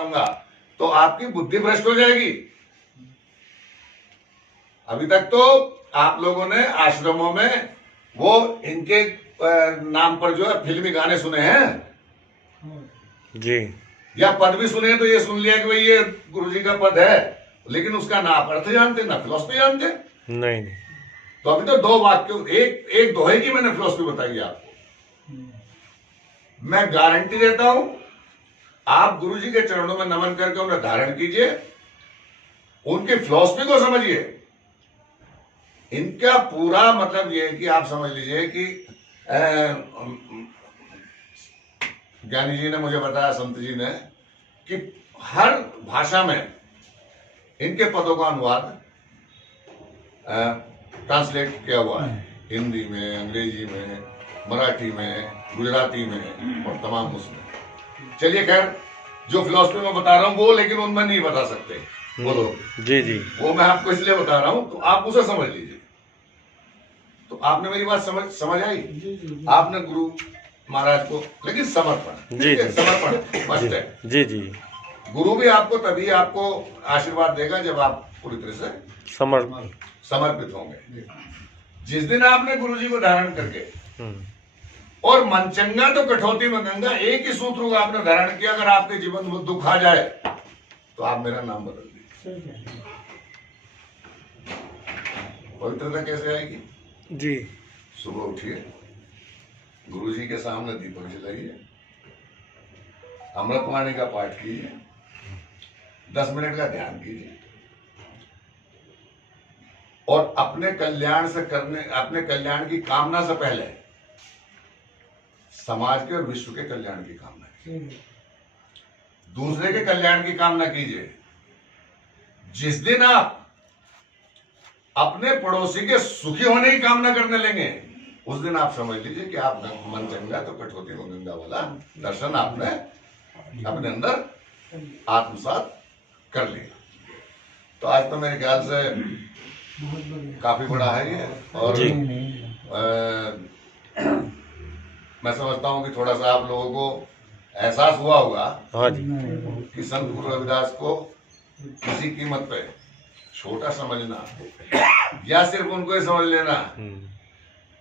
बताऊंगा तो आपकी बुद्धि भ्रष्ट हो जाएगी। अभी तक तो आप लोगों ने आश्रमों में वो इनके नाम पर जो है फिल्मी गाने सुने हैं जी, या पद भी सुने हैं, तो ये सुन लिया कि भाई ये गुरुजी का पद है, लेकिन उसका ना आप अर्थ जानते ना फिलॉसफी जानते। नहीं नहीं, तो अभी तो दो वाक्य, एक दोहे की मैंने फिलॉसफी बताई है आपको। मैं गारंटी देता हूं, आप गुरुजी के चरणों में नमन करके उन्हें धारण कीजिए, उनकी फिलॉसफी को समझिए। इनका पूरा मतलब यह है कि आप समझ लीजिए कि ज्ञानी जी ने मुझे बताया, संत जी ने, कि हर भाषा में इनके पदों का अनुवाद ट्रांसलेट किया हुआ है, हिंदी में, अंग्रेजी में, मराठी में, गुजराती में और तमाम उसमें। चलिए खैर, जो फिलॉसफी में बता रहा हूं वो लेकिन उनमें नहीं बता सकते वो लोग। जी जी, वो मैं आपको इसलिए बता रहा हूं, तो आप उसे समझ लीजिए। तो आपने मेरी बात समझ आई? आपने गुरु महाराज को, लेकिन समर्पण, जी जी, समर्पण मस्त है। जी जी, गुरु भी आपको तभी आपको आशीर्वाद देगा जब आप पूरी तरह से समर्पित होंगे। जिस दिन आपने गुरु जी को धारण करके, और मनचंगा तो कठौती में गंगा, एक ही सूत्र को आपने धारण किया, अगर आपके जीवन में दुख आ जाए तो आप मेरा नाम बदल दीजिए। पवित्रता कैसे आएगी? जी, सुबह उठिए, गुरु जी के सामने दीपक जलाइए, अमृतवाणी का पाठ कीजिए, 10 मिनट का ध्यान कीजिए, और अपने कल्याण की कामना से पहले समाज के और विश्व के कल्याण की कामना कीजिए, दूसरे के कल्याण की कामना कीजिए। जिस दिन आप अपने पड़ोसी के सुखी होने की कामना करने लेंगे, उस दिन आप समझ लीजिए कि आप मन चंगा तो कठौती में गंगा वाला दर्शन आपने अपने अंदर आत्मसात कर लिया। तो आज तो मेरे ख्याल से काफी बड़ा है ये, और मैं समझता हूँ कि थोड़ा सा आप लोगों को एहसास हुआ होगा कि संत गुरु रविदास को किसी कीमत पे छोटा समझना या सिर्फ उनको ही समझ लेना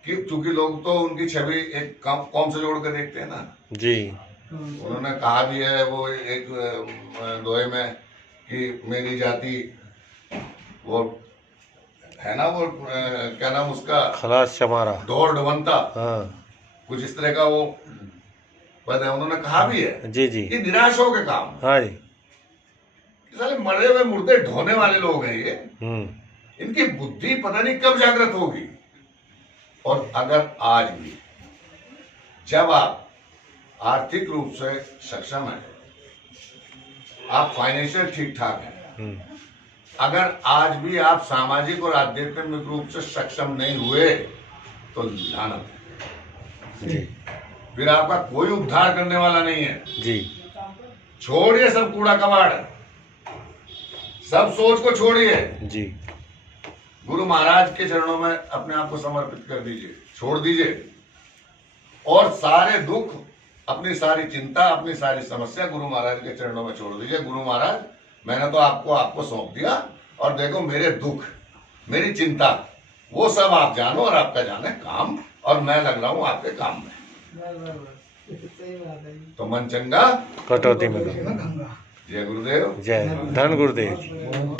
कि चूंकि लोग तो उनकी छवि एक कौम से जोड़ कर देखते हैं ना जी। उन्होंने कहा भी है वो एक दोहे में कि मेरी जाति, वो है ना, वो क्या नाम उसका, खलास चमारा, दौड़ डवंता, हाँ, कुछ इस तरह का वो पद है। उन्होंने कहा भी है जी जी, कि निराश हो के काम, हाँ जी, साले मरे हुए मुर्दे ढोने वाले लोग हैं ये, इनकी बुद्धि पता नहीं कब जागृत होगी। और अगर आज भी जब आप आर्थिक रूप से सक्षम हैं, आप फाइनेंशियल ठीक ठाक हैं, अगर आज भी आप सामाजिक और आध्यात्मिक रूप से सक्षम नहीं हुए, तो लानत है जी, फिर आपका कोई उद्धार करने वाला नहीं है जी। छोड़िए सब कूड़ा कबाड़, सब सोच को छोड़िए, जी, गुरु महाराज के चरणों में अपने आप को समर्पित कर दीजिए, छोड़ दीजिए, और सारे दुख, अपनी सारी चिंता, अपनी सारी समस्या गुरु महाराज के चरणों में छोड़ दीजिए। गुरु महाराज, मैंने तो आपको सौंप दिया, और देखो मेरे दुख, मेरी चिंता, वो सब आप जानो और आपका जाने काम, और मैं लग रहा हूं आपके काम में। तो मन चंगा कटौती में गंगा। जय गुरुदेव, जय धन गुरुदेव।